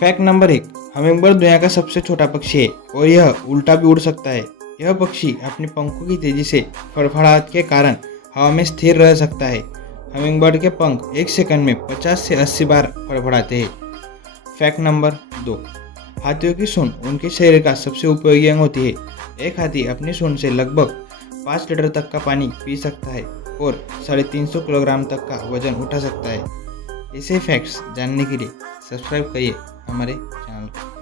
Fact number 1, hummingbird दुनिया का सबसे छोटा पक्षी है और यह उल्टा भी उड़ सकता है। यह पक्षी अपने पंखों की तेजी से फड़फड़ाहट के कारण हवा में स्थिर रह सकता है। हमिंगबर्ड के पंख 1 सेकंड में 50 से 80 बार फड़फड़ाते हैं। फैक्ट नंबर 2, हाथियों की सूंड उनके शरीर का सबसे उपयोगी अंग होती है। एक हाथी अपनी सूंड से लगभग 5 लीटर तक का पानी पी सकता है और 350 किलोग्राम तक का वजन उठा सकता है। ऐसे फैक्ट्स जानने के लिए सब्सक्राइब करिए हमारे चैनल को।